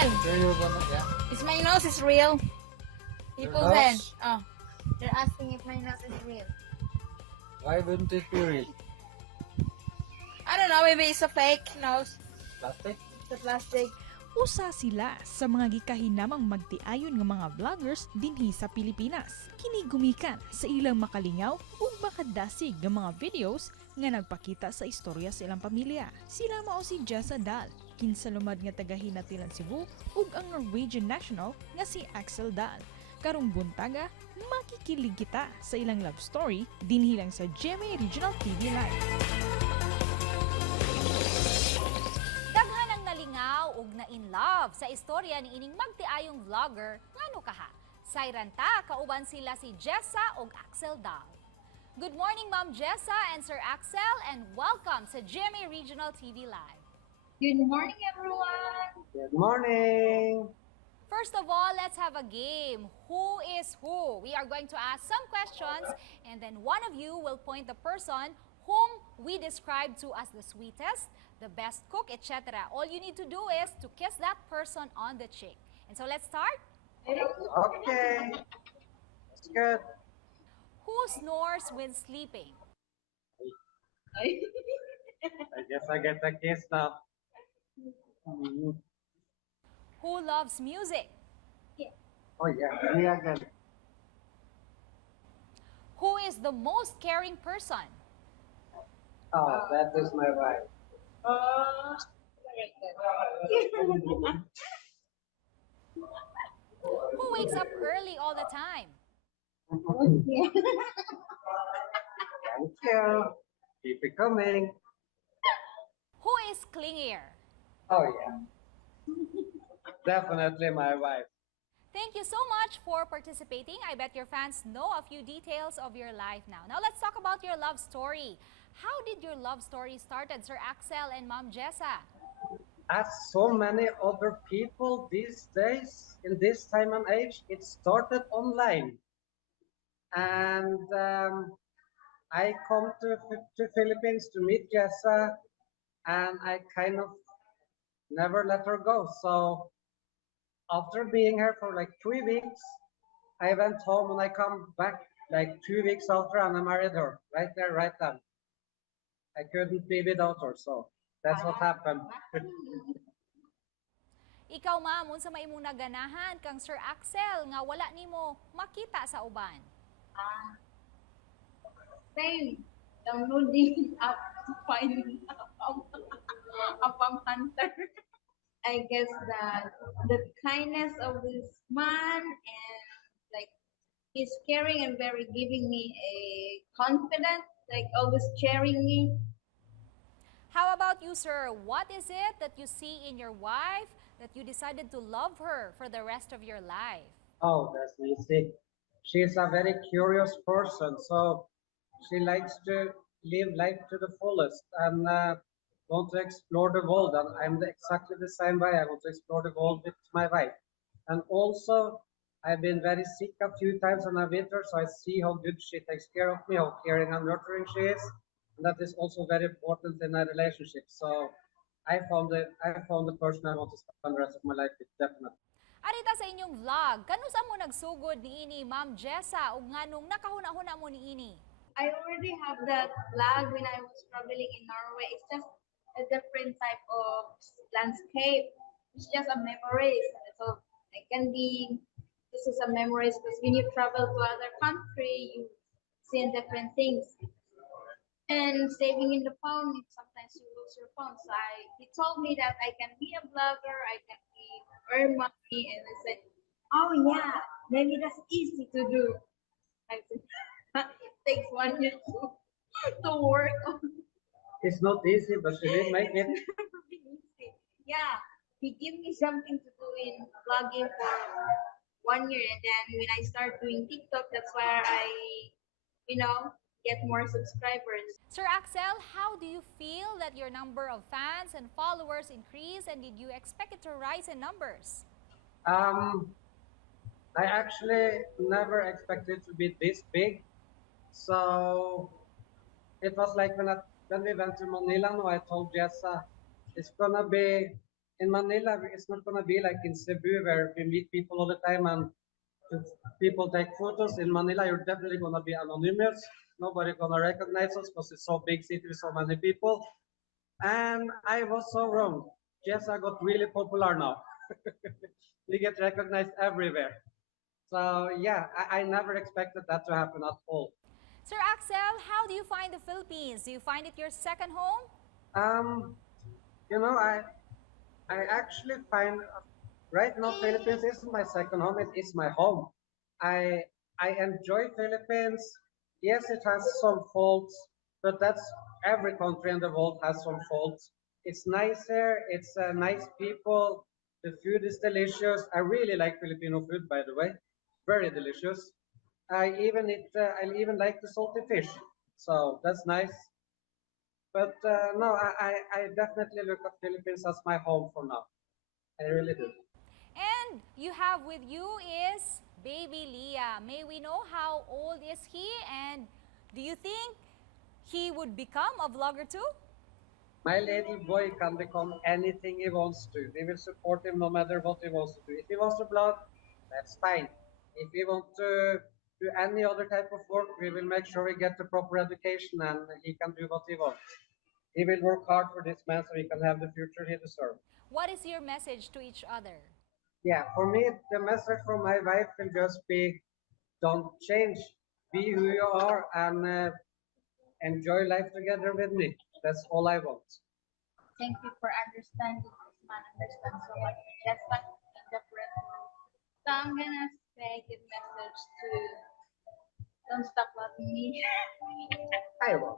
Axel, is my nose is real? People said, oh, they're asking if my nose is real. Why wouldn't it be real? I don't know, maybe it's a fake nose. Plastic? It's a plastic. Usa sila sa mga gikahinamang magtiayon nga mga vloggers dinhi sa Pilipinas. Kini gumikan sa ilang makalingaw ug makadasig nga mga videos nga nagpakita sa istorya sa ilang pamilya. Sila mao si Jessa Dahl, kinsalumad nga taga-Hinatilan Cebu, ug ang Norwegian national nga si Axel Dahl. Karong buntaga, makikilig kita sa ilang love story dinhi lang sa GMA Regional TV Live. Ug na in love sa istorya ni ining magtiayong vlogger ngano kaha. Sayranta kauban sila si Jessa ug Axel Dahl. Good morning Ma'am Jessa and Sir Axel and welcome sa GMA Regional TV Live. Good morning, everyone. Good morning! First of all, let's have a game. Who is who? We are going to ask some questions and then one of you will point the person whom we describe to as the sweetest, the best cook, etc. All you need to do is to kiss that person on the cheek. And so let's start. Okay. That's good. Who snores when sleeping? I guess I get a kiss now. Who loves music? Oh yeah, me again. Who is the most caring person? Oh, that is my wife. Who wakes up early all the time? Thank you. Keep it coming. Who is clingier? Oh yeah. Definitely my wife. Thank you so much for participating. I bet your fans know a few details of your life now. Now let's talk about your love story. How did your love story started, Sir Axel and Ma'am Jessa? As so many other people these days, in this time and age, it started online. And I come to Philippines to meet Jessa, and I kind of never let her go. So after being here for like 3 weeks, I went home and I come back like 2 weeks after and I married her right there, right then. I couldn't be without her, so that's what happened. Ikaw ma'am, unsa may imong naganahan kang Sir Axel nga wala nimo makita sa uban? Same. Downloading app to find a pump hunter. I guess that the kindness of this man and like he's caring and very giving me a confidence, like always cheering me. How about you, sir? What is it that you see in your wife that you decided to love her for the rest of your life? Oh, that's easy. She's a very curious person, so she likes to live life to the fullest and want to explore the world. And I'm exactly the same way. I want to explore the world with my wife. And also, I've been very sick a few times and I'm with her, so I see how good she takes care of me, how caring and nurturing she is. And that is also very important in a relationship. So I found the person I want to spend the rest of my life with, definitely. Arita sa inyong vlog, kanusa mo nagsugod ni ini Ma'am Jessa ug nganong nakahuna-huna mo ni ini? I already have that flag when I was traveling in Norway. It's just a different type of landscape. It's just a memories. So it can be, this is a memories because when you travel to other country, you see different things. And saving in the phone, sometimes you lose your phone. So he told me that I can be a blogger, I can earn money, and I said, oh yeah, maybe that's easy to do. I said, it takes 1 year to work on. It's not easy, but she did make it. Yeah, he gave me something to do in blogging for 1 year, and then when I start doing TikTok, that's where I, get more subscribers. Sir Axel, how do you feel that your number of fans and followers increased and did you expect it to rise in numbers? I actually never expected to be this big. So it was like when we went to Manila, no, I told Jessa, it's gonna be in Manila, it's not gonna be like in Cebu where we meet people all the time and people take photos. In Manila, you're definitely gonna be anonymous. Nobody gonna recognize us because it's so big city with so many people. And I was so wrong. Jessa got really popular now. We get recognized everywhere. So yeah, I never expected that to happen at all. Sir Axel, how do you find the Philippines? Do you find it your second home? Um, you know, I actually find right now Philippines isn't my second home. It is my home. I I enjoy Philippines. Yes, it has some faults, but that's every country in the world has some faults. It's nicer. It's nice people. The food is delicious. I really like Filipino food, by the way. Very delicious. I even like the salty fish. So that's nice. But no, I definitely look at Philippines as my home for now. I really do. And you have with you is baby Leah. May we know how old is he and do you think he would become a vlogger too? My little boy can become anything he wants to. We will support him no matter what he wants to do. If he wants to blog, that's fine. If he wants to do any other type of work, we will make sure he gets the proper education and he can do what he wants. He will work hard for this man so he can have the future he deserves. What is your message to each other? Yeah, for me, the message from my wife will just be don't change. Be who you are and enjoy life together with me. That's all I want. Thank you for understanding this man. Understand so much. Just like in different world. So I'm gonna say good message to don't stop loving me. I won't.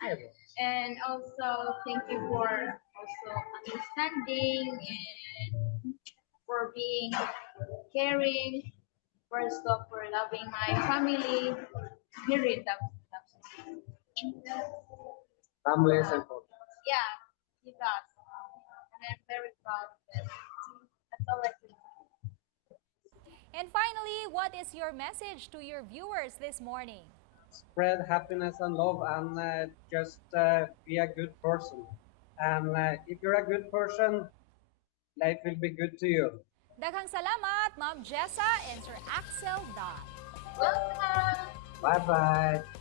I won't. And also thank you for also understanding and for being caring. First off, for loving my family. He really loves me. Family is important. Yeah, he does. And I'm very proud of it. That's all I can say. And finally, what is your message to your viewers this morning? Spread happiness and love and just be a good person. And if you're a good person, life will be good to you. Daghang salamat, Ma'am Jessa and Sir Axel Dahl. Welcome. Bye bye.